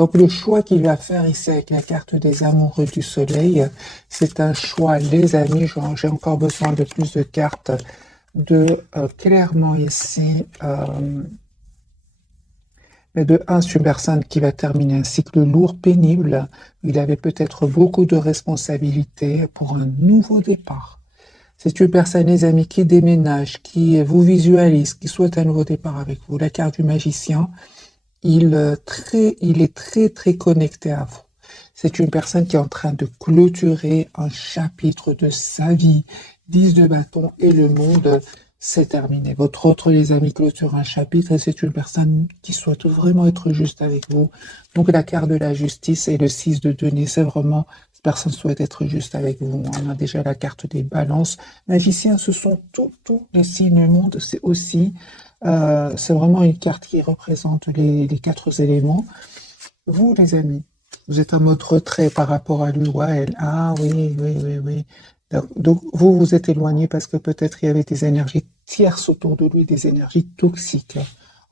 Donc le choix qu'il va faire ici avec la carte des amoureux du soleil, c'est un choix, les amis, j'ai encore besoin de plus de cartes, de clairement ici, mais de un, c'est une personne qui va terminer un cycle lourd, pénible, il avait peut-être beaucoup de responsabilités pour un nouveau départ. C'est une personne, les amis, qui déménage, qui vous visualise, qui souhaite un nouveau départ avec vous. La carte du magicien, il est très connecté à vous. C'est une personne qui est en train de clôturer un chapitre de sa vie. 10 de bâton et le monde, c'est terminé. Votre autre, les amis, clôture un chapitre et c'est une personne qui souhaite vraiment être juste avec vous. Donc la carte de la justice et le 6 de denier, c'est vraiment, cette personne souhaite être juste avec vous. On a déjà la carte des balances. Magicien, ce sont tous les signes du monde. C'est aussi, c'est vraiment une carte qui représente les 4 éléments. Vous, les amis, vous êtes en mode retrait par rapport à lui ou à elle. Ah oui. Donc, vous vous êtes éloigné parce que peut-être il y avait des énergies tierces autour de lui, des énergies toxiques.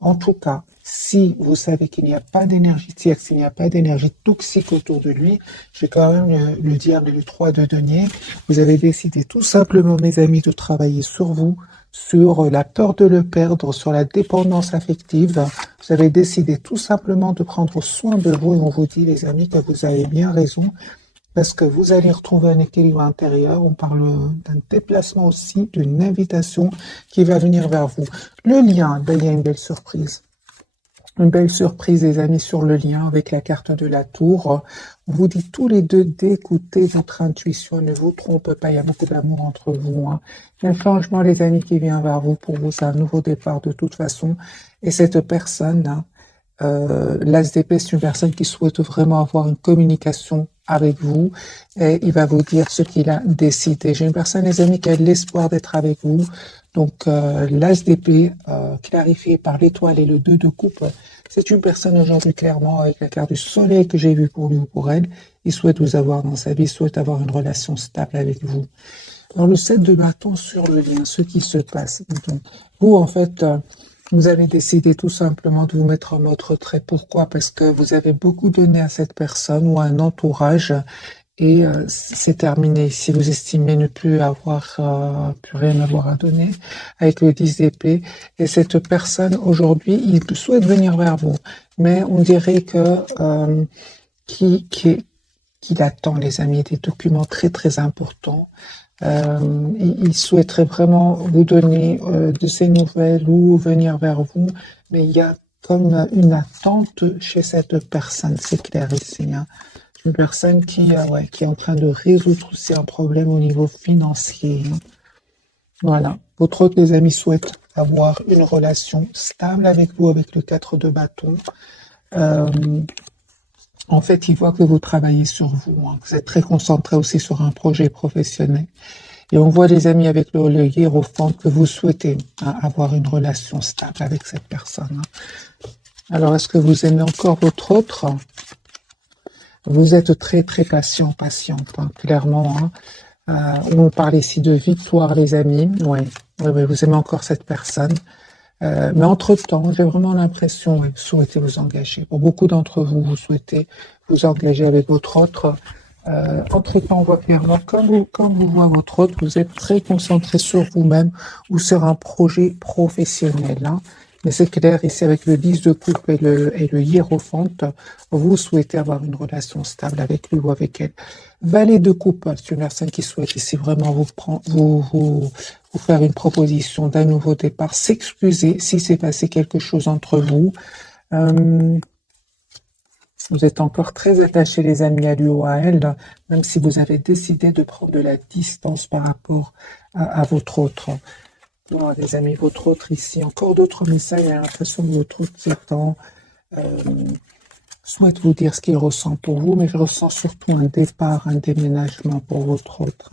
En tout cas, si vous savez qu'il n'y a pas d'énergie tierce, s'il n'y a pas d'énergie toxique autour de lui, je vais quand même le dire, le 3 de denier, vous avez décidé tout simplement, mes amis, de travailler sur vous, sur la peur de le perdre, sur la dépendance affective. Vous avez décidé tout simplement de prendre soin de vous et on vous dit, les amis, que vous avez bien raison parce que vous allez retrouver un équilibre intérieur. On parle d'un déplacement aussi, d'une invitation qui va venir vers vous. Le lien, ben, il y a une belle surprise. Une belle surprise, les amis, sur le lien avec la carte de la tour. On vous dit tous les deux d'écouter votre intuition. Ne vous trompe pas, il y a beaucoup d'amour entre vous. Hein. Il y a un changement, les amis, qui vient vers vous. Pour vous, c'est un nouveau départ de toute façon. Et cette personne, hein, l'As d'épée, c'est une personne qui souhaite vraiment avoir une communication avec vous et il va vous dire ce qu'il a décidé. J'ai une personne, les amis, qui a l'espoir d'être avec vous. Donc, l'As d'épée, clarifié par l'étoile et le 2 de coupe, c'est une personne aujourd'hui, clairement, avec la carte du soleil que j'ai vue pour lui ou pour elle. Il souhaite vous avoir dans sa vie, il souhaite avoir une relation stable avec vous. Dans le 7 de bâton sur le lien, ce qui se passe. Donc, vous, en fait, vous avez décidé tout simplement de vous mettre en mode retrait. Pourquoi? Parce que vous avez beaucoup donné à cette personne ou à un entourage et c'est terminé. Si vous estimez ne plus avoir, plus rien avoir à donner avec le 10 d'épée et cette personne aujourd'hui, il souhaite venir vers vous, mais on dirait que qu'il attend, les amis, des documents très importants. Il souhaiterait vraiment vous donner de ces nouvelles ou venir vers vous, mais il y a comme une attente chez cette personne, c'est clair ici. Hein. Une personne qui est en train de résoudre aussi un problème au niveau financier. Hein. Voilà. Votre autre, les amis, souhaite avoir une relation stable avec vous, avec le 4 de bâton. En fait, il voit que vous travaillez sur vous. Hein. Vous êtes très concentré aussi sur un projet professionnel. Et on voit, les amis, avec le hiérophante, que vous souhaitez avoir une relation stable avec cette personne. Hein. Alors, est-ce que vous aimez encore votre autre? Vous êtes très patiente, hein, clairement. Hein. On parle ici de victoire, les amis. Oui, vous aimez encore cette personne. Mais entre-temps, j'ai vraiment l'impression, vous souhaitez vous engager. Pour beaucoup d'entre vous, vous souhaitez vous engager avec votre autre. Entre-temps, on voit clairement, quand vous voyez votre autre, vous êtes très concentré sur vous-même ou sur un projet professionnel. Hein. Mais c'est clair, ici, avec le 10 de coupe et le hiérophante, vous souhaitez avoir une relation stable avec lui ou avec elle. Valet de coupe, c'est une personne qui souhaite ici vraiment vous faire une proposition d'un nouveau départ, s'excuser si s'est passé quelque chose entre vous. Vous êtes encore très attachés, les amis, à lui ou à elle, même si vous avez décidé de prendre de la distance par rapport à votre autre. Bon, les amis, votre autre ici, encore d'autres messages, j'ai l'impression que votre autre s'étend, souhaite vous dire ce qu'il ressent pour vous, mais je ressens surtout un départ, un déménagement pour votre autre.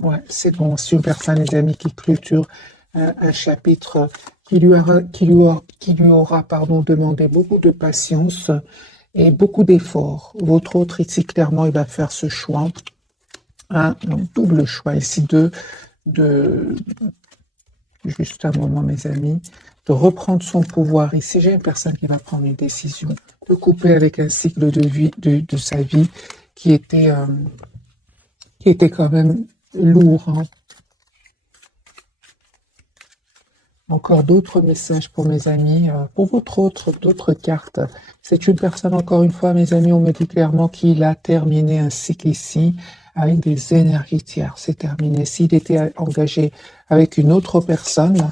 Ouais, c'est bon, c'est une personne, les amis, qui clôture un chapitre qui lui aura demandé beaucoup de patience et beaucoup d'efforts. Votre autre, ici, clairement, il va faire ce choix, un double choix ici juste un moment, mes amis, de reprendre son pouvoir. Ici, j'ai une personne qui va prendre une décision de couper avec un cycle de vie, de sa vie qui était, qui était quand même lourd, hein. Encore d'autres messages pour mes amis. Pour d'autres cartes, c'est une personne, encore une fois, mes amis, on me dit clairement qu'il a terminé un cycle ici avec des énergies tierces. C'est terminé. S'il était engagé avec une autre personne,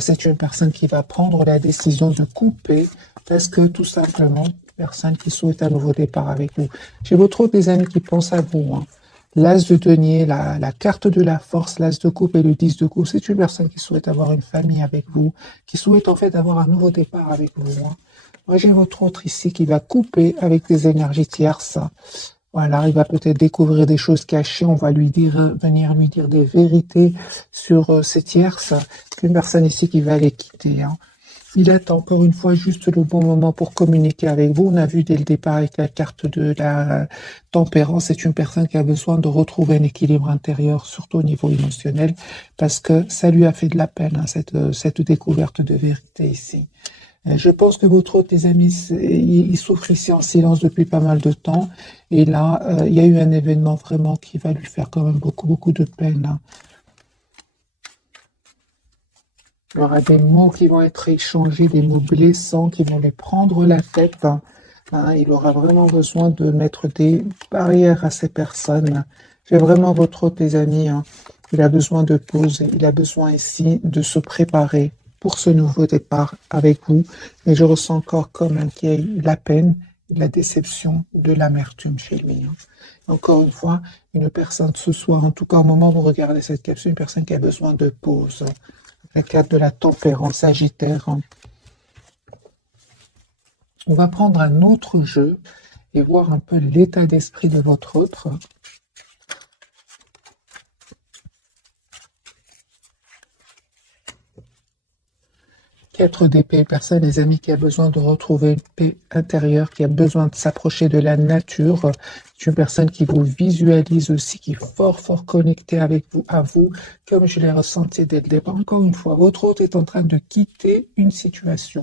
c'est une personne qui va prendre la décision de couper parce que tout simplement, personne qui souhaite un nouveau départ avec vous. J'ai votre des amis qui pensent à vous, hein. L'as de denier, la carte de la force, l'as de coupe et le 10 de coupe, c'est une personne qui souhaite avoir une famille avec vous, qui souhaite en fait avoir un nouveau départ avec vous, hein. Moi, j'ai votre autre ici qui va couper avec des énergies tierces. Voilà, il va peut-être découvrir des choses cachées, on va lui dire, venir lui dire des vérités sur ces tierces. Une personne ici qui va les quitter, hein. Il attend encore une fois juste le bon moment pour communiquer avec vous. On a vu dès le départ avec la carte de la tempérance, c'est une personne qui a besoin de retrouver un équilibre intérieur, surtout au niveau émotionnel, parce que ça lui a fait de la peine, hein, cette découverte de vérité ici. Je pense que votre autre, tes amis, il souffre ici en silence depuis pas mal de temps. Et là, il y a eu un événement vraiment qui va lui faire quand même beaucoup de peine, hein. Il y aura des mots qui vont être échangés, des mots blessants qui vont lui prendre la tête, hein. Il aura vraiment besoin de mettre des barrières à ces personnes. J'ai vraiment votre tes amis, hein. Il a besoin de pause, il a besoin ici de se préparer pour ce nouveau départ avec vous. Et je ressens encore comme qu'il y a eu la peine, de la déception, de l'amertume chez lui, hein. Encore une fois, une personne ce soir, en tout cas au moment où vous regardez cette capsule, une personne qui a besoin de pause. La carte de la tempérance sagittaire. On va prendre un autre jeu et voir un peu l'état d'esprit de votre autre. 4 d'épée, personne, les amis, qui a besoin de retrouver une paix intérieure, qui a besoin de s'approcher de la nature. C'est une personne qui vous visualise aussi, qui est fort connectée avec vous, à vous, comme je l'ai ressenti dès le départ. Encore une fois, votre hôte est en train de quitter une situation.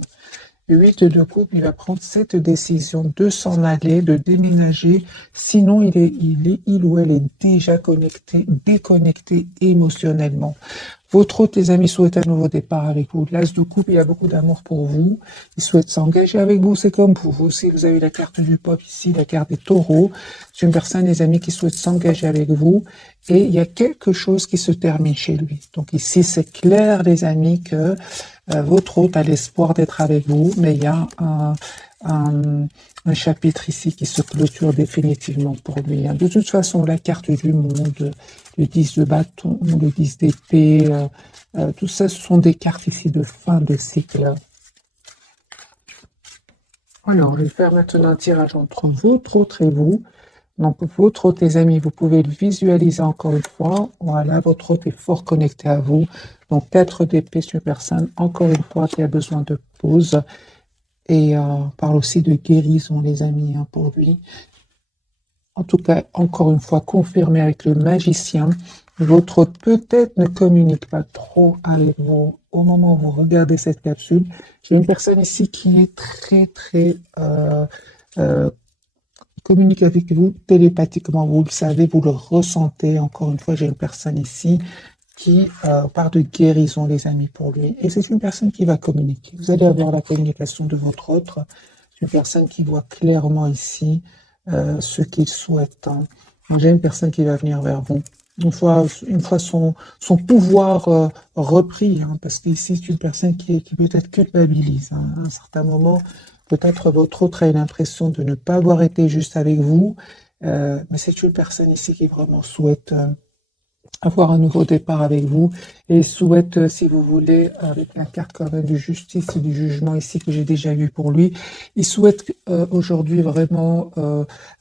8 de coupe, il va prendre cette décision de s'en aller, de déménager. Sinon, il ou elle est déjà connecté, déconnecté émotionnellement. Votre hôte, les amis, souhaite un nouveau départ avec vous. L'as de coupe, il a beaucoup d'amour pour vous. Il souhaite s'engager avec vous. C'est comme pour vous aussi. Vous avez la carte du pop ici, la carte des taureaux. C'est une personne, les amis, qui souhaite s'engager avec vous. Et il y a quelque chose qui se termine chez lui. Donc ici, c'est clair, les amis, que votre hôte a l'espoir d'être avec vous, mais il y a un chapitre ici qui se clôture définitivement pour lui. De toute façon, la carte du monde, le 10 de bâton, le 10 d'épée, tout ça, ce sont des cartes ici de fin de cycle. Alors, je vais faire maintenant un tirage entre votre autre et vous. Donc, votre hôte, les amis, vous pouvez le visualiser encore une fois. Voilà, votre hôte est fort connecté à vous. Donc, 4 d'épée sur personne, encore une fois, qui a besoin de pause. Et on parle aussi de guérison, les amis, hein, pour lui. En tout cas, encore une fois, confirmé avec le magicien. Votre hôte peut-être ne communique pas trop avec vous au moment où vous regardez cette capsule. J'ai une personne ici qui est très communique avec vous télépathiquement, vous le savez, vous le ressentez. Encore une fois, j'ai une personne ici qui parle de guérison, les amis, pour lui. Et c'est une personne qui va communiquer. Vous allez avoir la communication de votre autre. C'est une personne qui voit clairement ici ce qu'il souhaite, hein. J'ai une personne qui va venir vers vous. Une fois son pouvoir repris, hein, parce qu'ici, c'est une personne qui peut-être culpabilise, hein, à un certain moment. Peut-être votre autre a l'impression de ne pas avoir été juste avec vous, mais c'est une personne ici qui vraiment souhaite avoir un nouveau départ avec vous et souhaite, si vous voulez, avec la carte quand même de justice et du jugement ici que j'ai déjà eu pour lui, il souhaite aujourd'hui vraiment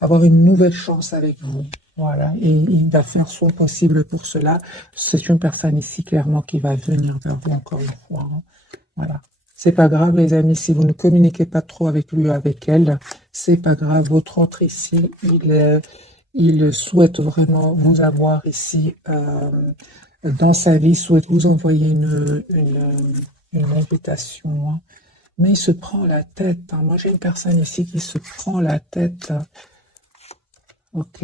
avoir une nouvelle chance avec vous. Voilà, et il va faire son possible pour cela. C'est une personne ici clairement qui va venir vers vous encore une fois, hein. Voilà. C'est pas grave, les amis, si vous ne communiquez pas trop avec lui ou avec elle, c'est pas grave. Votre autre ici, il souhaite vraiment vous avoir ici dans sa vie, souhaite vous envoyer une invitation, hein. mais il se prend la tête, hein. Moi, j'ai une personne ici qui se prend la tête. Ok,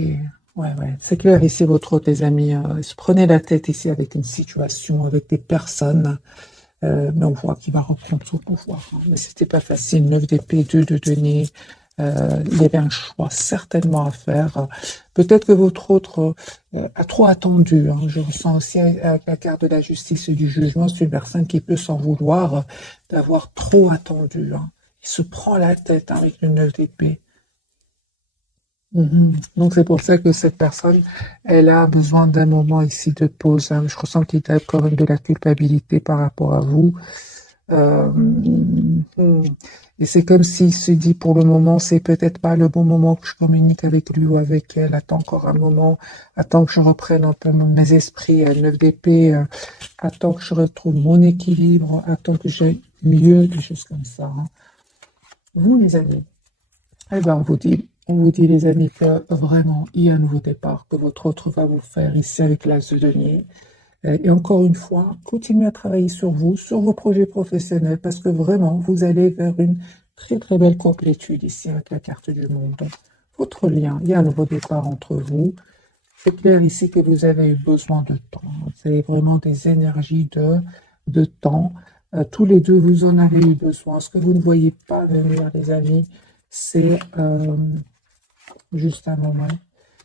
ouais. C'est clair ici, votre hôte, les amis. Il se prenait la tête ici avec une situation, avec des personnes. Mais on voit qu'il va reprendre son pouvoir, hein. Mais c'était pas facile. 9 d'épée, 2 de denier. Il y avait un choix certainement à faire. Peut-être que votre autre a trop attendu, hein. Je ressens aussi avec la carte de la justice et du jugement, c'est une personne qui peut s'en vouloir d'avoir trop attendu, hein. Il se prend la tête, hein, avec le 9 d'épée. Donc c'est pour ça que cette personne, elle a besoin d'un moment ici de pause, hein. Je ressens qu'il y a quand même de la culpabilité par rapport à vous. Euh, hmm. Et c'est comme s'il se dit pour le moment, c'est peut-être pas le bon moment que je communique avec lui ou avec elle. Attends encore un moment, attends que je reprenne un peu mes esprits à 9 d'épée, attends que je retrouve mon équilibre, attends que j'ai mieux, des choses comme ça, hein. Vous, les amis, eh ben, on vous dit, les amis, que vraiment, il y a un nouveau départ que votre autre va vous faire ici avec l'As de denier. Et encore une fois, continuez à travailler sur vous, sur vos projets professionnels, parce que vraiment, vous allez vers une très très belle complétude ici avec la carte du monde. Votre lien, il y a un nouveau départ entre vous. C'est clair ici que vous avez eu besoin de temps. C'est vraiment des énergies de temps. Tous les deux, vous en avez eu besoin. Ce que vous ne voyez pas venir, les amis, c'est juste un moment.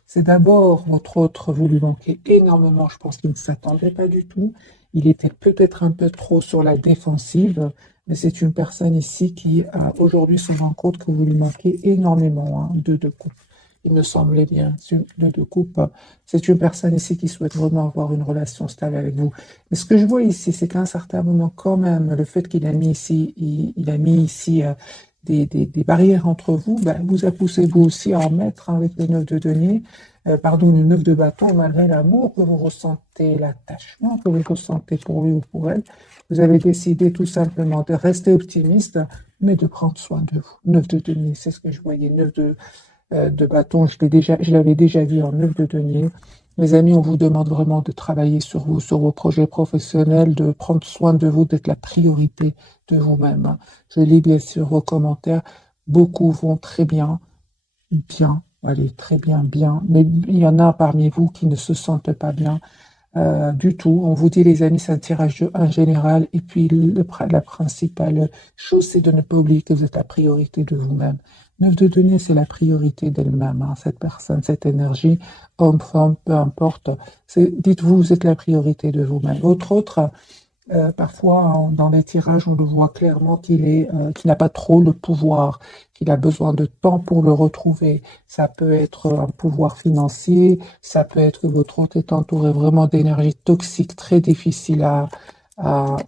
C'est d'abord votre autre, vous lui manquez énormément. Je pense qu'il ne s'attendait pas du tout. Il était peut-être un peu trop sur la défensive, mais c'est une personne ici qui aujourd'hui se rend compte que vous lui manquez énormément, hein, de coupe. Il me semblait bien, de coupe. C'est une personne ici qui souhaite vraiment avoir une relation stable avec vous. Mais ce que je vois ici, c'est qu'à un certain moment, quand même, le fait qu'il a mis ici, il a mis ici des barrières entre vous, ben, vous a poussé vous aussi à en mettre, hein, avec le 9 de denier, pardon, le 9 de bâton, malgré l'amour que vous ressentez, l'attachement que vous ressentez pour lui ou pour elle. Vous avez décidé tout simplement de rester optimiste, mais de prendre soin de vous. 9 de denier, c'est ce que je voyais. 9 de bâton, je l'avais déjà vu en 9 de denier. Mes amis, on vous demande vraiment de travailler sur vous, sur vos projets professionnels, de prendre soin de vous, d'être la priorité de vous-même, hein. Je lis bien sûr vos commentaires. Beaucoup vont très bien, bien, allez, très bien, bien. Mais il y en a parmi vous qui ne se sentent pas bien du tout. On vous dit, les amis, c'est un tirage en général. Et puis, la principale chose, c'est de ne pas oublier que vous êtes la priorité de vous-même. 9 de denier, c'est la priorité d'elle-même, hein, cette personne, cette énergie, homme, femme, peu importe. Dites-vous, vous êtes la priorité de vous-même. Votre autre, parfois, dans les tirages, on le voit clairement qu'il n'a pas trop le pouvoir, qu'il a besoin de temps pour le retrouver. Ça peut être un pouvoir financier, ça peut être que votre hôte est entouré vraiment d'énergie toxique, très difficile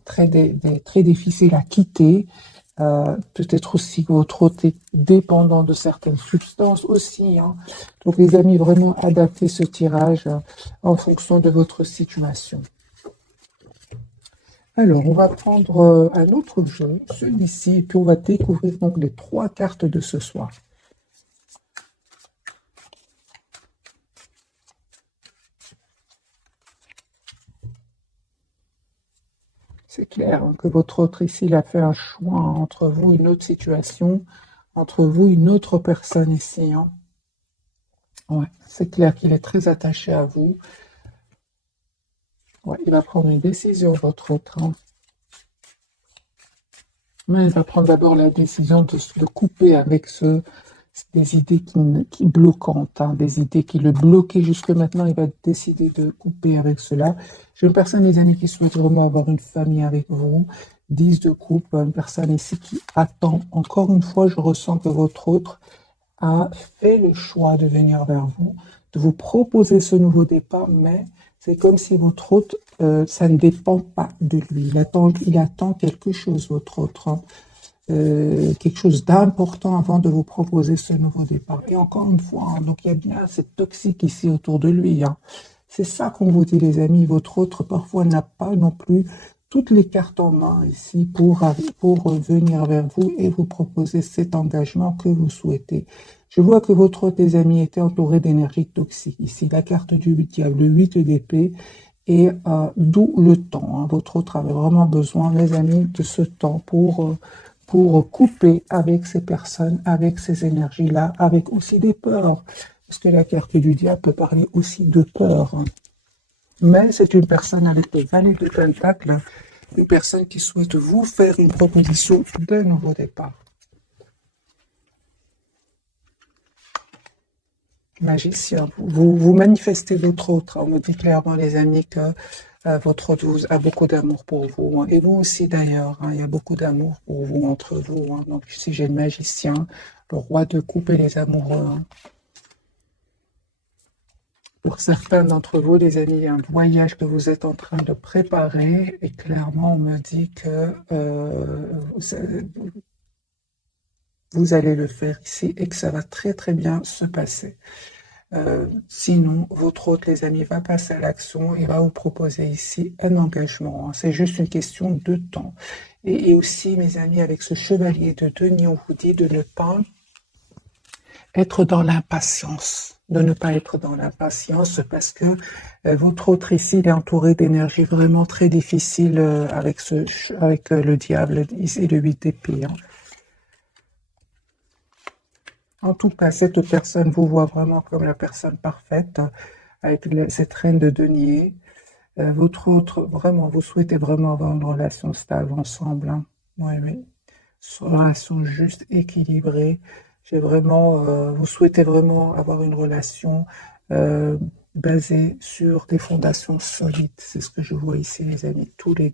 très difficile à quitter. Peut-être aussi que votre hôte est dépendant de certaines substances aussi, hein. Donc, les amis, vraiment adaptez ce tirage en fonction de votre situation. Alors, on va prendre un autre jeu, celui-ci, et puis on va découvrir donc les 3 cartes de ce soir. C'est clair, hein, que votre autre ici, il a fait un choix, hein, entre vous, une autre situation, entre vous, une autre personne ici, hein. Ouais, c'est clair qu'il est très attaché à vous. Ouais, il va prendre une décision, votre autre, hein. Mais il va prendre d'abord la décision de se le couper avec des idées qui bloquantes, hein, des idées qui le bloquaient jusque maintenant. Il va décider de couper avec cela. J'ai une personne, les amis, qui souhaite vraiment avoir une famille avec vous. 10 de coupe, une personne ici qui attend. Encore une fois, je ressens que votre autre a fait le choix de venir vers vous, de vous proposer ce nouveau départ, mais c'est comme si votre hôte, ça ne dépend pas de lui. Il attend quelque chose, votre autre, hein, quelque chose d'important avant de vous proposer ce nouveau départ. Et encore une fois, hein, donc il y a bien cette toxique ici autour de lui, hein. C'est ça qu'on vous dit, les amis. Votre autre, parfois, n'a pas non plus toutes les cartes en main ici pour venir vers vous et vous proposer cet engagement que vous souhaitez. Je vois que votre autre, les amis, était entouré d'énergie toxique. Ici, la carte du 8, il y a le 8 d'épée. Et d'où le temps, hein. Votre autre avait vraiment besoin, les amis, de ce temps pour couper avec ces personnes, avec ces énergies-là, avec aussi des peurs. Parce que la carte du diable peut parler aussi de peur. Mais c'est une personne avec le valet de Pentacle, une personne qui souhaite vous faire une proposition de nouveau départ. Magicien, vous manifestez votre autre. On me dit clairement, les amis, que votre autre a beaucoup d'amour pour vous. Hein. Et vous aussi, d'ailleurs. Hein, il y a beaucoup d'amour pour vous, entre vous. Hein. Donc, ici, j'ai le magicien, le roi de coupe et les amoureux. Hein. Pour certains d'entre vous, les amis, il y a un voyage que vous êtes en train de préparer. Et clairement, on me dit que vous allez le faire ici et que ça va très, très bien se passer. Sinon, votre hôte, les amis, va passer à l'action et va vous proposer ici un engagement. Hein. C'est juste une question de temps. Et aussi, mes amis, avec ce chevalier de denier, on vous dit de ne pas être dans l'impatience. De ne pas être dans l'impatience parce que votre autre ici, il est entouré d'énergie vraiment très difficile avec le diable ici, le 8 d'épée. Hein. En tout cas, cette personne vous voit vraiment comme la personne parfaite, avec cette reine de denier. Votre autre, vraiment, vous souhaitez vraiment avoir une relation stable ensemble. Hein. Oui, oui. Une relation juste, équilibrée. Vous souhaitez vraiment avoir une relation basée sur des fondations solides. C'est ce que je vois ici, les amis.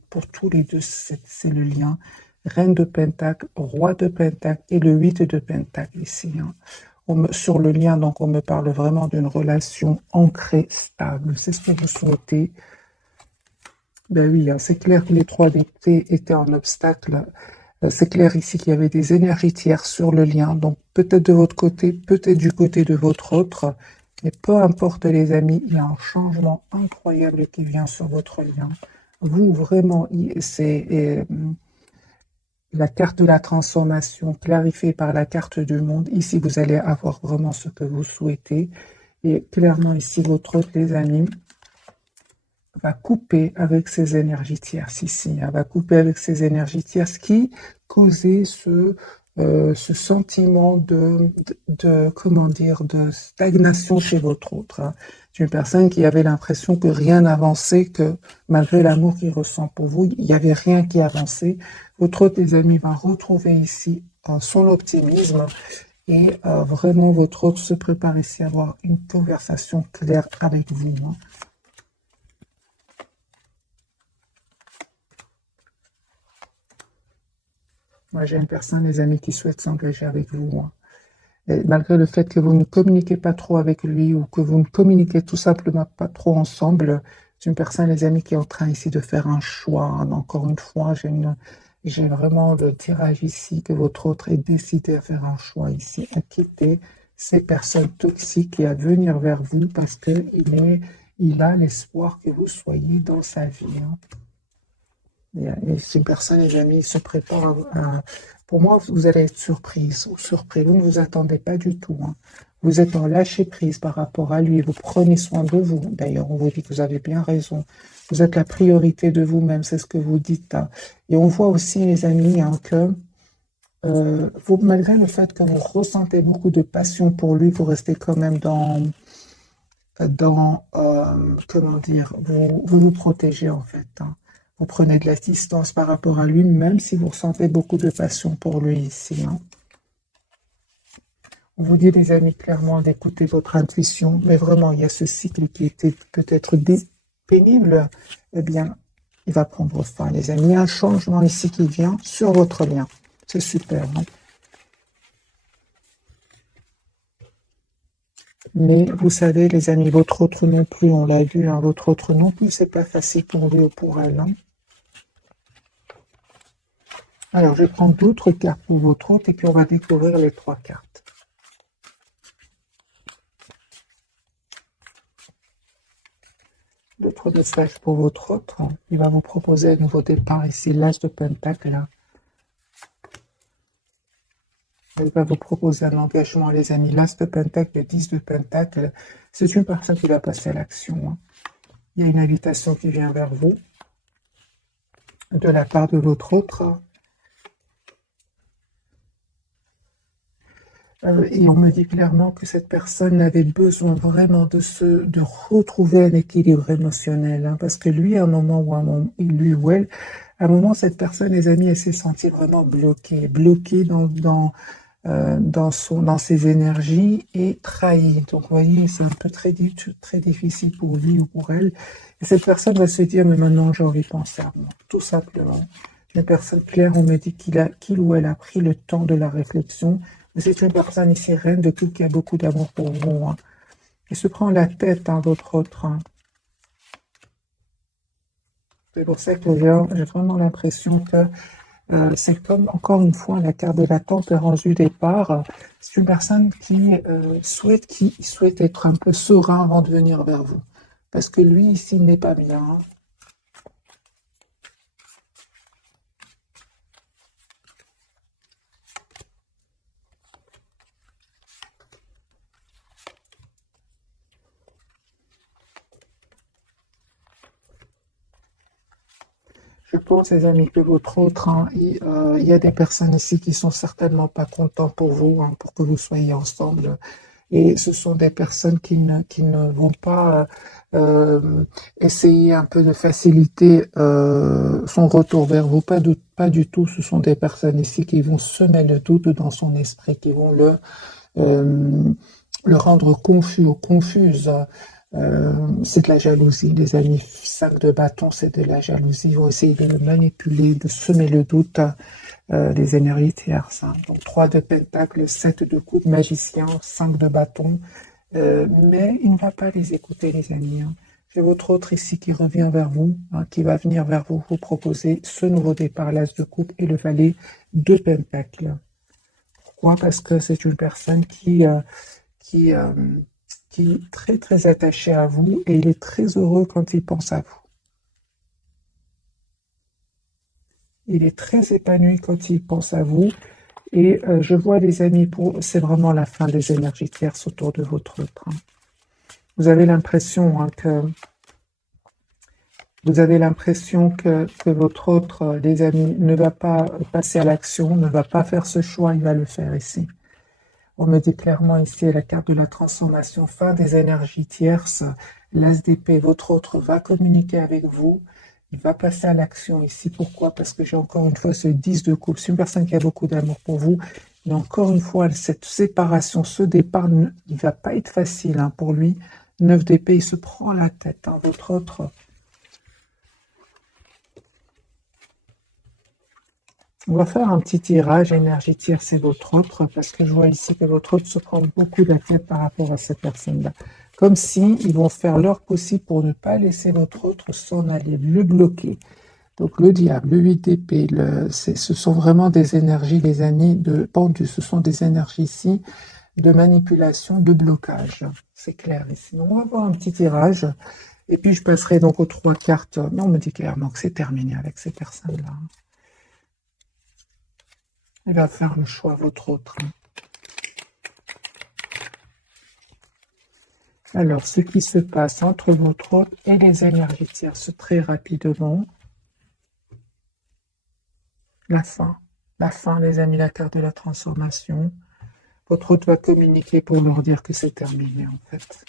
Pour tous les deux, c'est le lien. Reine de Pentacle, roi de Pentacle et le 8 de Pentacle ici. Hein. Sur le lien, donc, on me parle vraiment d'une relation ancrée, stable. C'est ce que vous souhaitez. Ben oui, hein, c'est clair que les 3 d'épée étaient en obstacle. C'est clair ici qu'il y avait des énergies tierces sur le lien. Donc, peut-être de votre côté, peut-être du côté de votre autre. Mais peu importe, les amis, il y a un changement incroyable qui vient sur votre lien. Vous, vraiment, c'est la carte de la transformation clarifiée par la carte du monde. Ici, vous allez avoir vraiment ce que vous souhaitez. Et clairement, ici, votre autre, les amis, va couper avec ces énergies tierces ici. Elle va couper avec ces énergies tierces qui causaient ce sentiment comment dire, de stagnation chez votre autre. Hein. C'est une personne qui avait l'impression que rien n'avançait, que malgré l'amour qu'il ressent pour vous, il n'y avait rien qui avançait. Votre autre, les amis, va retrouver ici son optimisme et vraiment votre autre se prépare ici à avoir une conversation claire avec vous. Hein. Moi, j'ai une personne, les amis, qui souhaite s'engager avec vous. Hein. Et malgré le fait que vous ne communiquez pas trop avec lui ou que vous ne communiquez tout simplement pas trop ensemble, c'est une personne, les amis, qui est en train ici de faire un choix. Hein. Encore une fois, j'ai vraiment le tirage ici que votre autre est décidé à faire un choix ici, à quitter ces personnes toxiques et à venir vers vous parce qu'il a l'espoir que vous soyez dans sa vie. Hein. Et ces personnes, les amis, se préparent Pour moi, vous allez être surprise ou surpris. Vous ne vous attendez pas du tout. Hein. Vous êtes en lâcher prise par rapport à lui. Vous prenez soin de vous. D'ailleurs, on vous dit que vous avez bien raison. Vous êtes la priorité de vous-même. C'est ce que vous dites. Hein. Et on voit aussi, les amis, hein, que malgré le fait que vous ressentez beaucoup de passion pour lui, vous restez quand même comment dire, vous protégez en fait. Hein. Vous prenez de la distance par rapport à lui, même si vous ressentez beaucoup de passion pour lui ici. Hein. On vous dit, les amis, clairement d'écouter votre intuition, mais vraiment, il y a ce cycle qui était peut-être pénible. Eh bien, il va prendre fin, les amis. Il y a un changement ici qui vient sur votre lien. C'est super. Hein. Mais vous savez, les amis, votre autre non plus, on l'a vu, hein, votre autre non plus, c'est pas facile pour lui ou pour elle. Hein. Alors, je prends d'autres cartes pour votre autre et puis on va découvrir les 3 cartes. D'autres messages pour votre autre. Il va vous proposer un nouveau départ ici, l'As de Pentacle. Il va vous proposer un engagement, les amis. L'As de Pentacle, le 10 de Pentacle. C'est une personne qui va passer à l'action. Hein. Il y a une invitation qui vient vers vous de la part de votre autre. Et on me dit clairement que cette personne avait besoin vraiment de retrouver un équilibre émotionnel, hein, parce que lui, à un moment ou un moment, lui ou elle, à un moment, cette personne, les amis, elle s'est sentie vraiment bloquée dans ses énergies et trahie. Donc, vous voyez, c'est un peu très difficile pour lui ou pour elle. Et cette personne va se dire, mais maintenant, j'ai envie de penser à moi, tout simplement. Une personne claire, on me dit qu'il ou elle a pris le temps de la réflexion. Mais c'est une personne ici, reine de coupe, qui a beaucoup d'amour pour vous, hein. Il se prend la tête, hein, votre autre, hein. C'est pour ça que j'ai vraiment l'impression que c'est comme, encore une fois, la carte de la tempérance du départ. C'est une personne qui souhaite être un peu serein avant de venir vers vous. Parce que lui, ici, n'est pas bien, hein. Je pense, les amis, que votre autre, hein, il y a des personnes ici qui sont certainement pas contents pour vous, hein, pour que vous soyez ensemble. Et ce sont des personnes qui ne vont pas essayer un peu de faciliter son retour vers vous. Pas du tout. Ce sont des personnes ici qui vont semer le doute dans son esprit, qui vont euh, le rendre confus ou confuse. C'est de la jalousie, les amis. 5 de bâton, c'est de la jalousie. Ils vont essayer de le manipuler, de semer le doute, les énergies tierces, hein. Donc 3 de pentacle, 7 de coupe, magicien, 5 de bâton. Mais il ne va pas les écouter, les amis, hein. J'ai votre autre ici qui revient vers vous, hein, qui va venir vers vous, vous proposer ce nouveau départ, l'as de coupe et le valet de pentacle. Pourquoi? Parce que c'est une personne qui, euh, qui est très très attachée à vous et il est très heureux quand il pense à vous. Il est très épanoui quand il pense à vous. Et je vois les amis, c'est vraiment la fin des énergies tierces autour de votre autre, hein. Vous avez l'impression, hein, que votre autre, les amis, ne va pas passer à l'action, ne va pas faire ce choix, il va le faire ici. On me dit clairement ici la carte de la transformation, fin des énergies tierces, l'as d'épée, votre autre va communiquer avec vous, il va passer à l'action ici. Pourquoi? Parce que j'ai encore une fois ce 10 de coupe. C'est une personne qui a beaucoup d'amour pour vous. Mais encore une fois, cette séparation, ce départ, il va pas être facile, hein, pour lui. 9 d'épée, il se prend la tête, hein. Votre autre, on va faire un petit tirage énergie tierce, c'est votre autre, parce que je vois ici que votre autre se prend beaucoup la tête par rapport à cette personne-là. Comme si ils vont faire leur possible pour ne pas laisser votre autre s'en aller, le bloquer. Donc le diable, le 8 d'épée, ce sont vraiment des énergies, les amis, de pendu. Ce sont des énergies ici de manipulation, de blocage. C'est clair ici. Donc on va voir un petit tirage. Et puis je passerai donc aux 3 cartes. Mais on me dit clairement que c'est terminé avec ces personnes-là. Il va faire le choix, votre autre. Alors, ce qui se passe entre votre autre et les énergies tierces très rapidement. La fin. La fin, les amis, la carte de la transformation. Votre autre va communiquer pour leur dire que c'est terminé, en fait.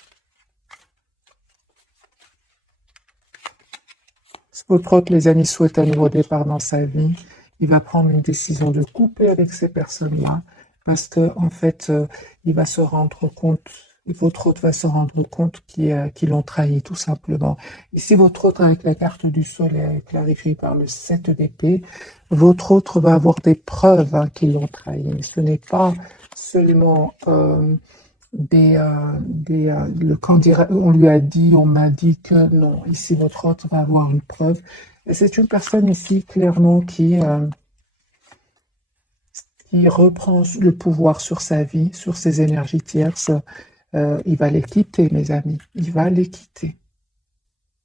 Votre autre, les amis, souhaite un nouveau départ dans sa vie. Il va prendre une décision de couper avec ces personnes-là parce que, en fait, il va se rendre compte, votre autre va se rendre compte qu'ils l'ont trahi, tout simplement. Ici, votre autre, avec la carte du soleil, clarifiée par le 7 d'épée, votre autre va avoir des preuves, hein, qu'ils l'ont trahi. Ce n'est pas seulement quand on lui a dit, on m'a dit que non, ici votre autre va avoir une preuve. Et c'est une personne ici clairement qui reprend le pouvoir sur sa vie, sur ses énergies tierces. Il va les quitter, mes amis. Il va les quitter.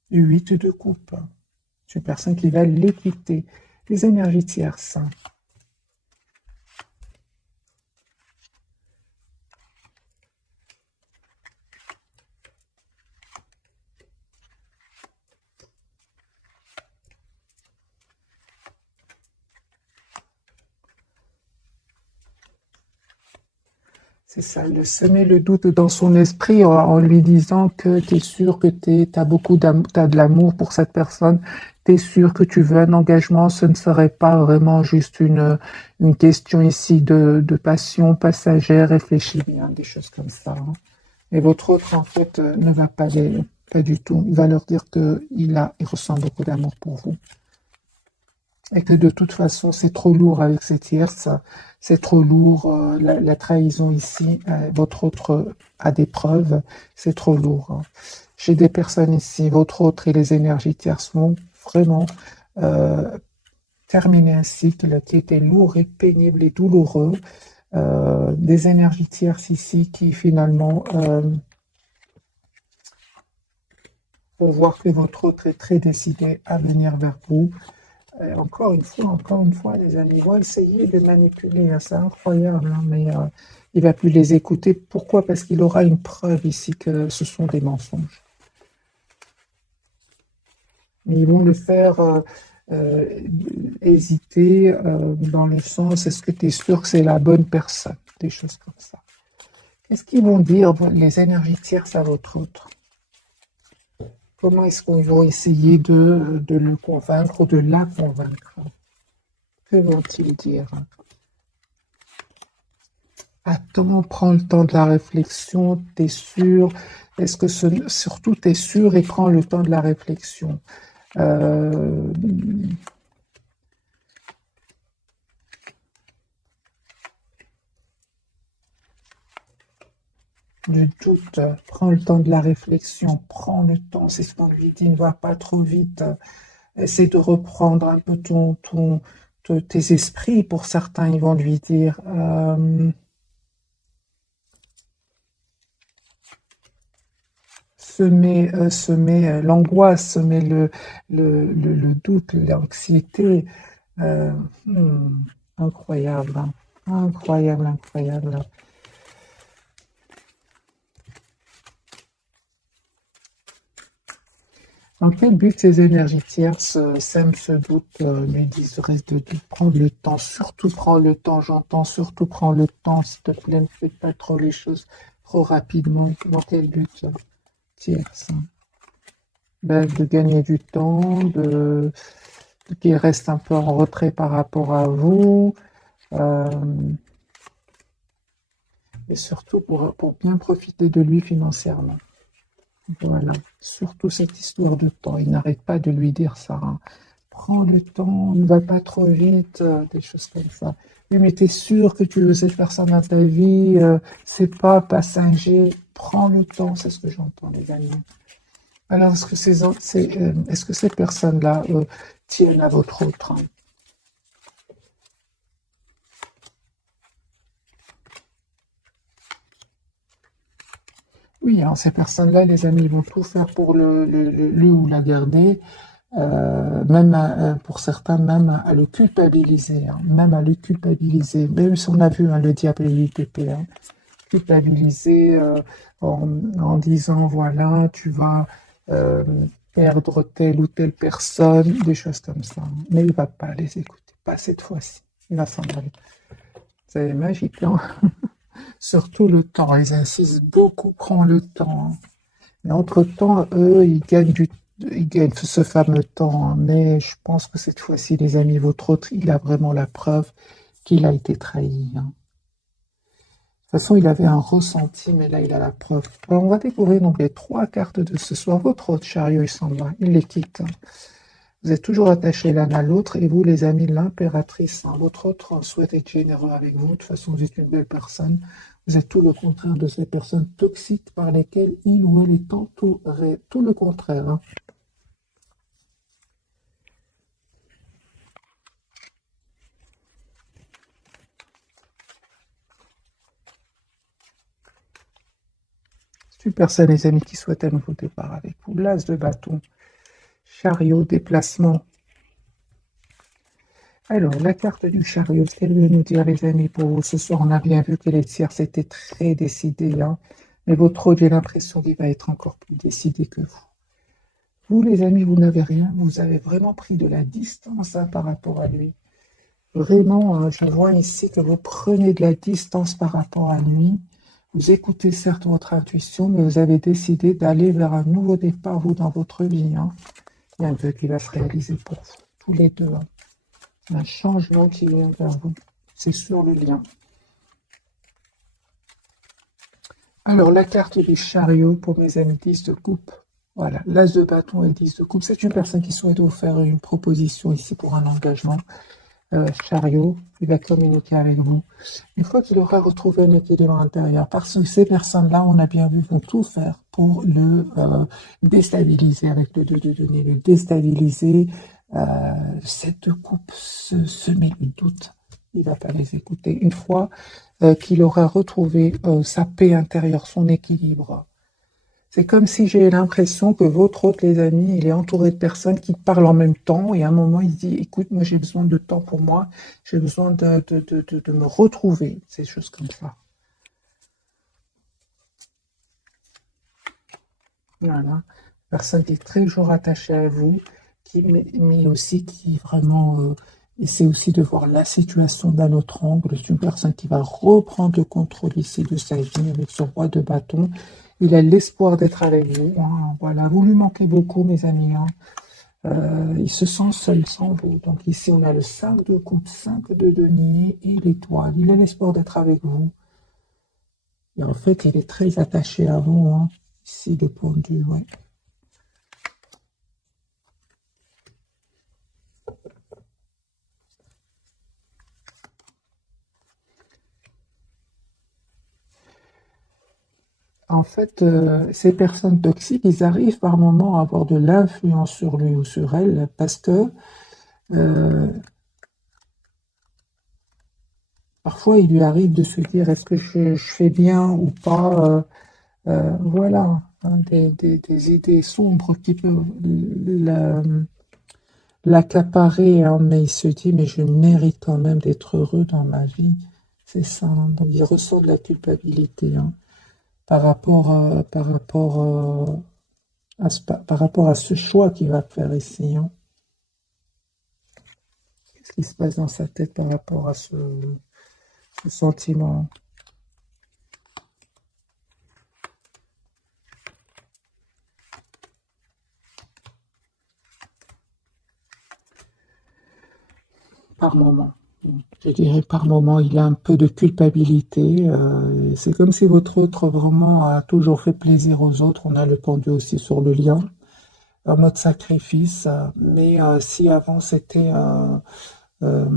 8 de coupe. C'est une personne qui va les quitter. Les énergies tierces. C'est ça, de semer le doute dans son esprit en lui disant que tu es sûr que tu as beaucoup d'amour, t'as de l'amour pour cette personne, tu es sûr que tu veux un engagement, ce ne serait pas vraiment juste une question ici de passion passagère, réfléchis bien, des choses comme ça, hein. Et votre autre, en fait, ne va pas du tout. Il va leur dire il ressent beaucoup d'amour pour vous. Et que de toute façon, c'est trop lourd avec cette tierce, c'est trop lourd, la trahison ici, votre autre a des preuves, c'est trop lourd, hein. J'ai des personnes ici, votre autre et les énergies tierces vont vraiment euh, terminer un cycle qui était lourd et pénible et douloureux. Des énergies tierces ici qui finalement vont voir que votre autre est très décidé à venir vers vous. Encore une fois, les amis vont essayer de manipuler, hein, c'est incroyable, hein, mais il va plus les écouter. Pourquoi? Parce qu'il aura une preuve ici que ce sont des mensonges. Mais ils vont le faire euh, hésiter dans le sens, est-ce que tu es sûr que c'est la bonne personne? Des choses comme ça. Qu'est-ce qu'ils vont dire, les énergies tierces à votre autre? Comment est-ce qu'ils vont essayer de le convaincre ou de la convaincre? Que vont-ils dire? Attends, prends le temps de la réflexion, t'es sûr? Est-ce que surtout t'es sûr et prends le temps de la réflexion? Euh, du doute, prends le temps de la réflexion, prends le temps, c'est ce qu'on lui dit, ne va pas trop vite. Essaie de reprendre un peu tes esprits. Pour certains, ils vont lui dire. Semer l'angoisse, semer le doute, l'anxiété. Euh, hmm, incroyable, hein. Incroyable, incroyable. Dans quel but ces énergies tierces sèment ce doute, lui disent reste de prendre le temps, surtout prends le temps, j'entends, surtout prends le temps, s'il te plaît, ne fais pas trop les choses trop rapidement. Dans quel but tierce? Ben, de gagner du temps, qu'il reste un peu en retrait par rapport à vous, euh, et surtout pour bien profiter de lui financièrement. Voilà, surtout cette histoire de temps. Il n'arrête pas de lui dire ça, hein. Prends le temps, ne va pas trop vite, des choses comme ça. Oui, mais t'es sûr que tu veux cette personne dans ta vie, c'est pas passager. Prends le temps, c'est ce que j'entends, les amis. Alors, est-ce que ces personnes-là tiennent à votre autre, hein? Oui, hein, ces personnes-là, les amis, ils vont tout faire pour lui ou la garder, même pour certains, même à le culpabiliser, hein, même à le culpabiliser. Même si on a vu, hein, le diable et l'ITP, hein, culpabiliser en disant, voilà, tu vas euh, perdre telle ou telle personne, des choses comme ça, hein. Mais il ne va pas les écouter, pas cette fois-ci. Il va s'en aller. C'est magique, hein. Surtout le temps, ils insistent beaucoup, prends le temps, hein. Mais entre-temps, eux, ils gagnent ce fameux temps, hein. Mais je pense que cette fois-ci, les amis, votre autre, il a vraiment la preuve qu'il a été trahi, hein. De toute façon, il avait un ressenti, mais là, il a la preuve. Alors, on va découvrir donc les trois cartes de ce soir. Votre autre chariot, il s'en va, il les quitte, hein. Vous êtes toujours attachés l'un à l'autre, et vous, les amis, l'impératrice, hein. Votre autre souhaite être généreux avec vous. De toute façon, vous êtes une belle personne. Vous êtes tout le contraire de ces personnes toxiques par lesquelles il ou elle est entouré. Tout le contraire, hein. Super, ça, les amis qui souhaitent un nouveau départ avec vous. L'as de bâton, chariot, déplacement. Alors, la carte du chariot, ce qu'elle veut nous dire, les amis, pour vous ce soir, on a bien vu que les tierces étaient très décidés, hein. Mais votre autre, j'ai l'impression qu'il va être encore plus décidé que vous. Vous, les amis, vous n'avez rien. Vous avez vraiment pris de la distance, hein, par rapport à lui. Vraiment, hein, je vois ici que vous prenez de la distance par rapport à lui. Vous écoutez certes votre intuition, mais vous avez décidé d'aller vers un nouveau départ, vous, dans votre vie. Hein. Il y a un vœu qui va se réaliser pour vous, tous les deux. Hein. Un changement qui vient vers vous. C'est sur le lien. Alors, la carte du chariot pour mes amis 10 de coupe. Voilà, l'as de bâton et 10 de coupe. C'est une personne qui souhaite vous faire une proposition ici pour un engagement. Chariot, il va communiquer avec vous. Une fois qu'il aura retrouvé un équilibre intérieur, parce que ces personnes-là, on a bien vu, vont tout faire pour le déstabiliser avec le 2 de denier, le déstabiliser. Cette coupe se met le doute. Il ne va pas les écouter. Une fois qu'il aura retrouvé sa paix intérieure, son équilibre, c'est comme si j'ai l'impression que votre hôte, les amis, il est entouré de personnes qui parlent en même temps et à un moment, il se dit, écoute, moi j'ai besoin de temps pour moi, j'ai besoin de me retrouver, ces choses comme ça. Voilà. Personne qui est très toujours attachée à vous, mais aussi qui vraiment essaie aussi de voir la situation d'un autre angle. C'est une personne qui va reprendre le contrôle ici de sa vie avec ce roi de bâton. Il a l'espoir d'être avec vous. Hein. Voilà, vous lui manquez beaucoup, mes amis. Hein. Il se sent seul sans vous. Donc ici, on a le 5 de coupe, 5 de denier et l'étoile. Il a l'espoir d'être avec vous. Et en fait, il est très attaché à vous. Hein. Ici, le pendu, ouais. En fait, ces personnes toxiques, ils arrivent par moments à avoir de l'influence sur lui ou sur elle parce que euh, parfois il lui arrive de se dire est-ce que je fais bien ou pas. Voilà, hein, des idées sombres qui peuvent l'accaparer, hein, mais il se dit mais je mérite quand même d'être heureux dans ma vie. C'est ça. Hein. Donc il ressent de la culpabilité hein, par rapport à ce choix qu'il va faire ici. Hein. Qu'est-ce qui se passe dans sa tête par rapport à ce sentiment? Par moment. Je dirais par moment, il a un peu de culpabilité. C'est comme si votre autre vraiment a toujours fait plaisir aux autres. On a le pendu aussi sur le lien, en mode sacrifice. Mais si avant c'était, il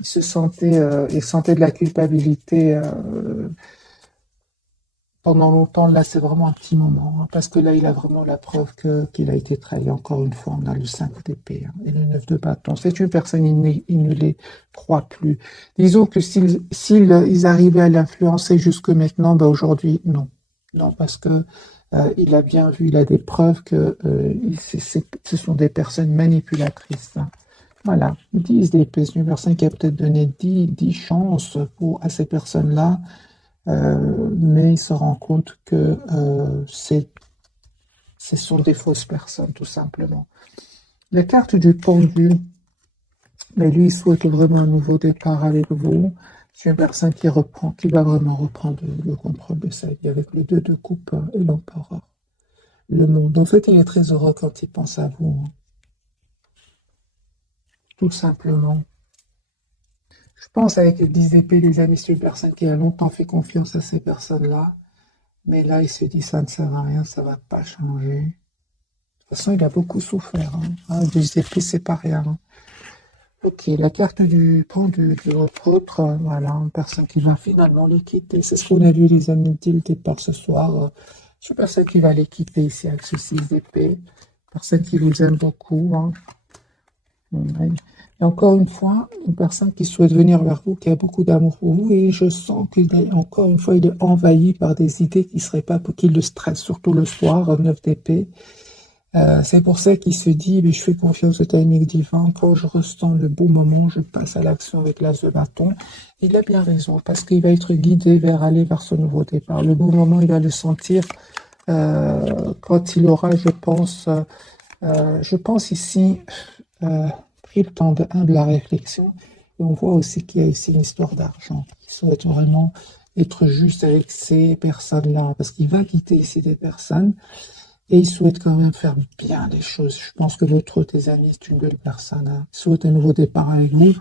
sentait de la culpabilité pendant longtemps. Là, c'est vraiment un petit moment, hein, parce que là, il a vraiment la preuve qu'il a été trahi. Encore une fois, on a le 5 d'épée hein, et le 9 de bâton. C'est une personne, il ne les croit plus. Disons que s'ils arrivaient à l'influencer jusque maintenant, ben aujourd'hui, non. Non, parce que il a bien vu, il a des preuves que ce sont des personnes manipulatrices. Hein. Voilà, 10 d'épée, c'est une personne qui a peut-être donné 10 chances à ces personnes-là, mais il se rend compte que ce sont des fausses personnes, tout simplement. La carte du pendu, mais lui, il souhaite vraiment un nouveau départ avec vous. C'est une personne qui va vraiment reprendre le contrôle de sa vie avec le 2 de coupe et l'empereur. Le monde. En fait, il est très heureux quand il pense à vous, hein, tout simplement. Je pense avec les 10 épées, les amis, c'est une personne qui a longtemps fait confiance à ces personnes-là. Mais là, il se dit, ça ne sert à rien, ça ne va pas changer. De toute façon, il a beaucoup souffert. Hein. Ah, 10 épées, c'est pas rien. Hein. Ok, la carte du pendu de votre autre, voilà, une personne qui va finalement les quitter. C'est ce qu'on a vu, les amis, dès le départ ce soir. C'est une personne qui va les quitter ici avec ce 6 d'épée. Personne qui vous aime beaucoup. Hein. Ouais. Et encore une fois, une personne qui souhaite venir vers vous, qui a beaucoup d'amour pour vous, et je sens qu'il est, encore une fois, il est envahi par des idées qui seraient pas pour qu'il le stresse, surtout le soir, 9 d'épée. C'est pour ça qu'il se dit, mais je fais confiance au timing divin, quand je ressens le bon moment, je passe à l'action avec l'as de bâton. Il a bien raison, parce qu'il va être guidé vers aller vers ce nouveau départ. Le bon moment, il va le sentir quand il aura, je pense ici, pris le temps de la réflexion. Et on voit aussi qu'il y a ici une histoire d'argent. Il souhaite vraiment être juste avec ces personnes-là, parce qu'il va quitter ici des personnes, et il souhaite quand même faire bien les choses. Je pense que l'autre de tes amis, c'est une belle personne, hein. Il souhaite un nouveau départ avec vous,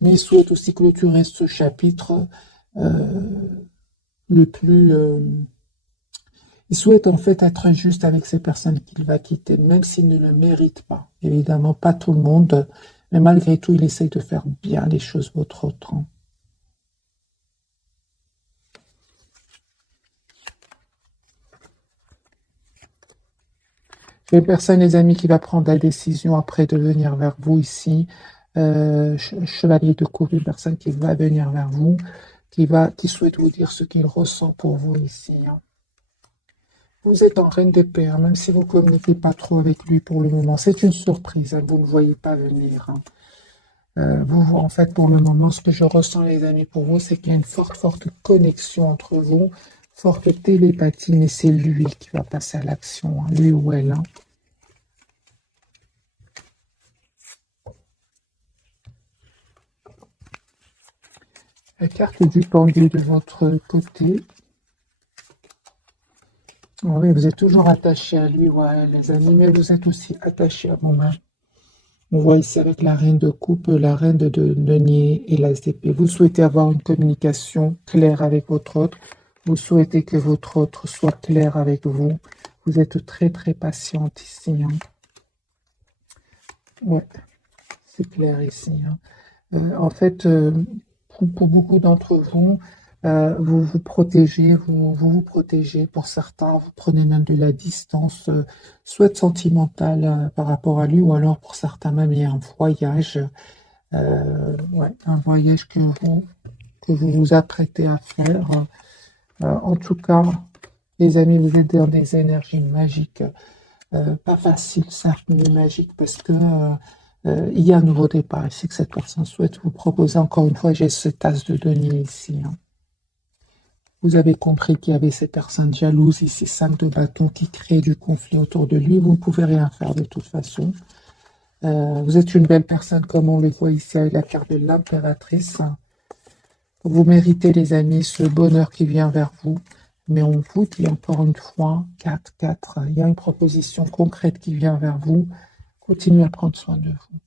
mais il souhaite aussi clôturer ce chapitre euh, le plus... il souhaite en fait être juste avec ces personnes qu'il va quitter, même s'il ne le mérite pas. Évidemment, pas tout le monde, mais malgré tout, il essaye de faire bien les choses, votre autre, hein. J'ai personne, les amis, qui va prendre la décision après de venir vers vous ici. Chevalier de coupe, une personne qui va venir vers vous, qui souhaite vous dire ce qu'il ressent pour vous ici, hein. Vous êtes en reine d'épée, hein, même si vous ne communiquez pas trop avec lui pour le moment. C'est une surprise, hein, vous ne voyez pas venir, hein. Vous, en fait, pour le moment, ce que je ressens, les amis, pour vous, c'est qu'il y a une forte, forte connexion entre vous, forte télépathie, mais c'est lui qui va passer à l'action, hein, lui ou elle, hein. La carte du pendu de votre côté. Oui, vous êtes toujours attaché à lui, ouais, les amis, mais vous êtes aussi attaché à vous-même. On voit ici avec la reine de coupe, la reine de denier et la d'épée. Vous souhaitez avoir une communication claire avec votre autre. Vous souhaitez que votre autre soit clair avec vous. Vous êtes très, très patiente ici, hein. Ouais, c'est clair ici, hein. En fait, pour beaucoup d'entre vous, vous vous protégez, vous protégez. Pour certains, vous prenez même de la distance, soit sentimentale par rapport à lui, ou alors pour certains même, il y a un voyage, ouais, un voyage que vous vous apprêtez à faire. En tout cas, les amis, vous êtes dans des énergies magiques. Pas facile, certes, mais magique, parce que il y a un nouveau départ ici que cette personne souhaite vous proposer. Encore une fois, j'ai cette tasse de denier ici, hein. Vous avez compris qu'il y avait ces personnes jalouses ici, 5 de bâton, qui créent du conflit autour de lui. Vous ne pouvez rien faire de toute façon. Vous êtes une belle personne, comme on le voit ici avec la carte de l'impératrice. Vous méritez, les amis, ce bonheur qui vient vers vous. Mais on vous dit encore une fois, 4-4, il y a une proposition concrète qui vient vers vous. Continuez à prendre soin de vous.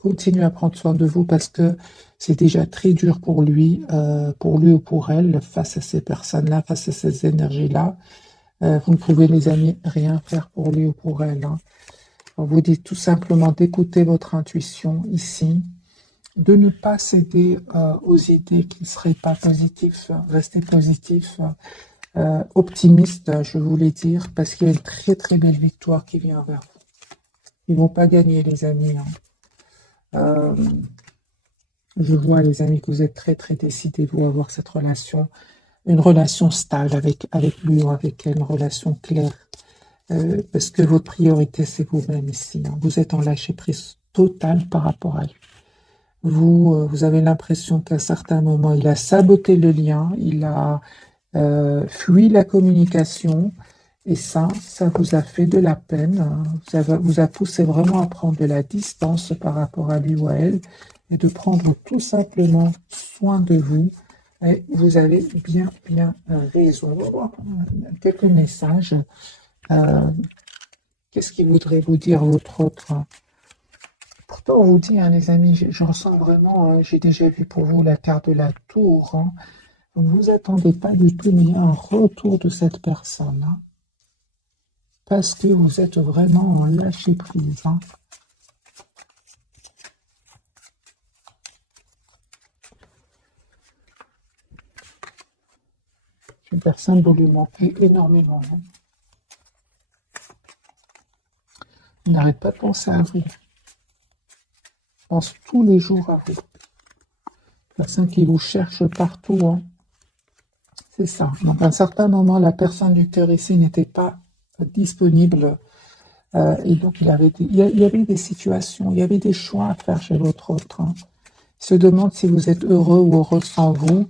Continuez à prendre soin de vous parce que c'est déjà très dur pour lui ou pour elle, face à ces personnes-là, face à ces énergies-là. Vous ne pouvez, les amis, rien faire pour lui ou pour elle, hein. On vous dit tout simplement d'écouter votre intuition ici, de ne pas céder aux idées qui ne seraient pas positives, rester positif, optimiste, je voulais dire, parce qu'il y a une très très belle victoire qui vient vers vous. Ils ne vont pas gagner, les amis, hein. Euh, je vois, les amis, que vous êtes très très décidés, vous, à avoir cette relation, une relation stable avec lui ou avec elle, une relation claire. Parce que votre priorité, c'est vous-même ici, hein. Vous êtes en lâcher-prise total par rapport à lui. Vous avez l'impression qu'à certains moments, il a saboté le lien, il a fui la communication, et ça vous a fait de la peine, hein. Vous a poussé vraiment à prendre de la distance par rapport à lui ou à elle, et de prendre tout simplement soin de vous. Et vous avez bien, bien raison. On va voir quelques messages. Euh, Qu'est-ce qu'il voudrait vous dire, votre autre? Pourtant, on vous dit, hein, les amis, je ressens vraiment, hein, j'ai déjà vu pour vous la carte de la tour, hein. Donc, ne vous attendez pas du tout, mais il y a un retour de cette personne, hein, parce que vous êtes vraiment en lâcher prise, hein. Une personne, vous lui manquez énormément, hein. Il n'arrête pas de penser à vous. Il pense tous les jours à vous. Personne qui vous cherche partout, hein. C'est ça. Donc, à un certain moment, la personne du cœur ici n'était pas disponible. Et donc, il y avait des situations, il y avait des choix à faire chez votre autre, hein. Il se demande si vous êtes heureux ou heureux sans vous.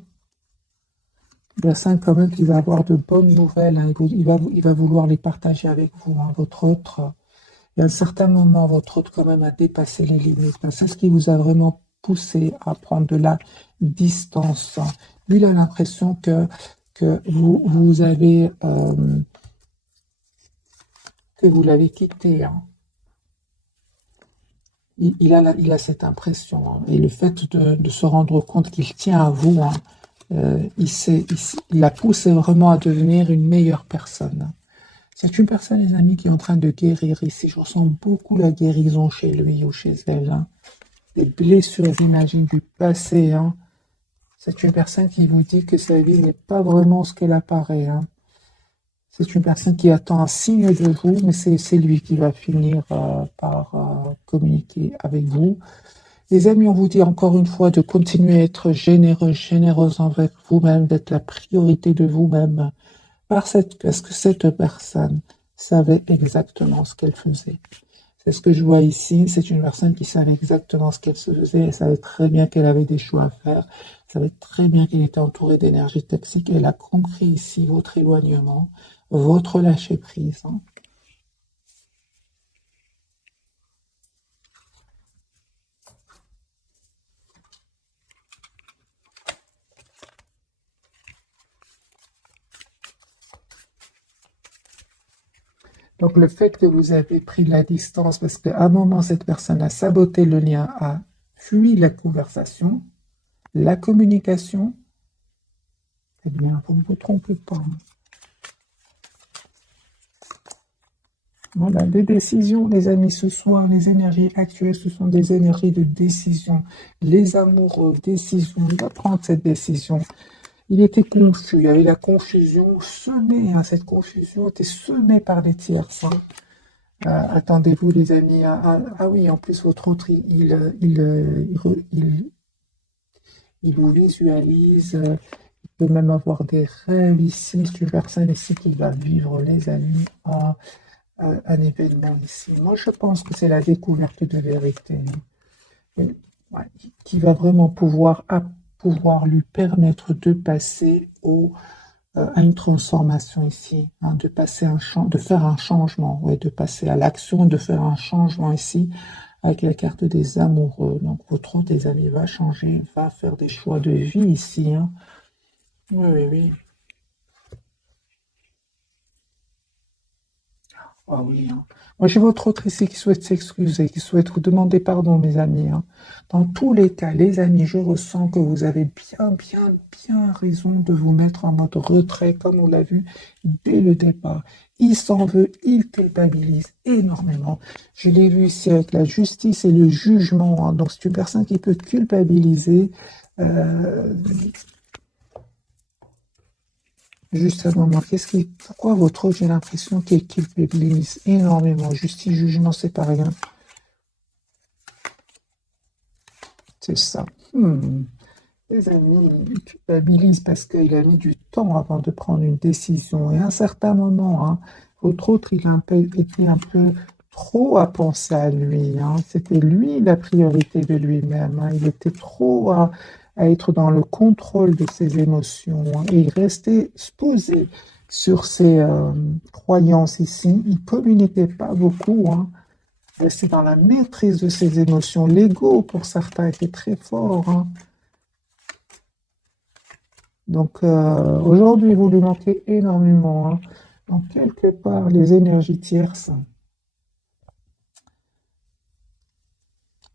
La personne, quand même, qui va avoir de bonnes nouvelles, hein. Il va vouloir les partager avec vous, hein, votre autre. Et à un certain moment, votre autre, quand même, a dépassé les limites. C'est ce qui vous a vraiment poussé à prendre de la distance, hein. Lui, il a l'impression que vous avez que vous l'avez quitté, hein. Il a cette impression, hein. Et le fait de se rendre compte qu'il tient à vous, hein, il la pousse vraiment à devenir une meilleure personne. C'est une personne, les amis, qui est en train de guérir ici. Je ressens beaucoup la guérison chez lui ou chez elle, hein. Des blessures, j'imagine, du passé, hein. C'est une personne qui vous dit que sa vie n'est pas vraiment ce qu'elle apparaît, hein. C'est une personne qui attend un signe de vous, mais c'est lui qui va finir par communiquer avec vous. Les amis, on vous dit encore une fois de continuer à être généreux, généreuse envers vous-même, d'être la priorité de vous-même, parce que cette personne savait exactement ce qu'elle faisait. C'est ce que je vois ici, c'est une personne qui savait exactement ce qu'elle se faisait, elle savait très bien qu'elle avait des choix à faire, elle savait très bien qu'elle était entourée d'énergie toxique, elle a compris ici votre éloignement, votre lâcher-prise, hein. Donc le fait que vous avez pris de la distance, parce qu'à un moment, cette personne a saboté le lien, a fui la conversation, la communication, eh bien, vous ne vous trompez pas. Voilà, des décisions, les amis, ce soir, les énergies actuelles, ce sont des énergies de décision. Les amoureux, décision, il va prendre cette décision. Il était confus, il y avait la confusion semée, hein, cette confusion était semée par les tierces, hein. Attendez-vous, les amis. Ah oui, en plus, votre autre, il vous visualise. Il peut même avoir des rêves ici. C'est une personne ici qui va vivre, les amis, un événement ici. Moi, je pense que c'est la découverte de vérité, hein. Et, ouais, qui va vraiment pouvoir lui permettre de passer à une transformation ici, hein, de faire un changement, ouais, de passer à l'action, de faire un changement ici avec la carte des amoureux. Donc votre autre des amis va changer, va faire des choix de vie ici, hein. Oui, oui, oui. Ah oui, hein. Moi, j'ai votre autre ici qui souhaite s'excuser, qui souhaite vous demander pardon, mes amis, hein. Dans tous les cas, les amis, je ressens que vous avez bien, bien, bien raison de vous mettre en mode retrait, comme on l'a vu dès le départ. Il s'en veut, il culpabilise énormément. Je l'ai vu ici avec la justice et le jugement, hein. Donc, c'est une personne qui peut culpabiliser. Euh, Juste un moment, pourquoi votre autre, j'ai l'impression qu'il culpabilise énormément. Justice, jugement, c'est pas rien. C'est ça. Hmm. Les amis, il culpabilise parce qu'il a mis du temps avant de prendre une décision. Et à un certain moment, hein, votre autre, il a été un peu trop à penser à lui, hein. C'était lui la priorité de lui-même, hein. Il était trop à être dans le contrôle de ses émotions, hein. Et il restait posé sur ses croyances ici. Il communiquait pas beaucoup, hein. Il restait dans la maîtrise de ses émotions. L'ego, pour certains, était très fort, hein. Donc aujourd'hui, vous lui manquez énormément, hein. Donc quelque part, les énergies tierces,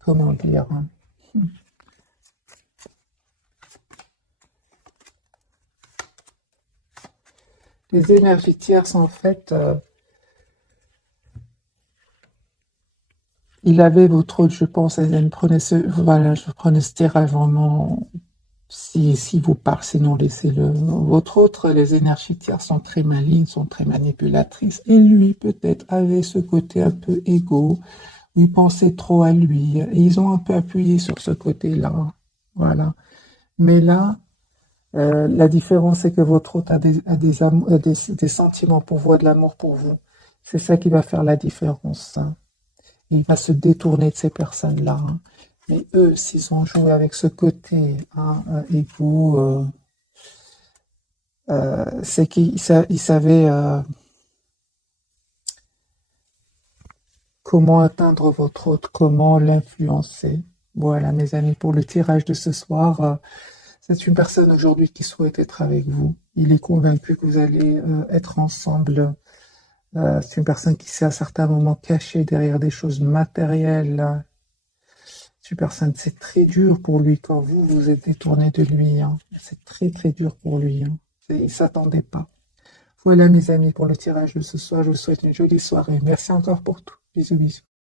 comment dire, hein, les énergies tierces, en fait, il avait votre autre, je pense, elle prenait voilà, je prenais ce tirage vraiment, si vous parlez, sinon laissez-le. Votre autre, les énergies tierces sont très malignes, sont très manipulatrices, et lui, peut-être, avait ce côté un peu égo, où il pensait trop à lui, et ils ont un peu appuyé sur ce côté-là, voilà. Mais là, la différence, c'est que votre hôte a des sentiments pour vous, a de l'amour pour vous. C'est ça qui va faire la différence, hein. Il va se détourner de ces personnes-là, hein. Mais eux, s'ils ont joué avec ce côté, hein, égo, c'est qu'ils savaient comment atteindre votre hôte, comment l'influencer. Voilà, mes amis, pour le tirage de ce soir. C'est une personne aujourd'hui qui souhaite être avec vous. Il est convaincu que vous allez être ensemble. C'est une personne qui s'est à certains moments cachée derrière des choses matérielles. C'est une personne, c'est très dur pour lui quand vous vous êtes détourné de lui, hein. C'est très très dur pour lui, hein. Il ne s'attendait pas. Voilà mes amis pour le tirage de ce soir. Je vous souhaite une jolie soirée. Merci encore pour tout. Bisous bisous.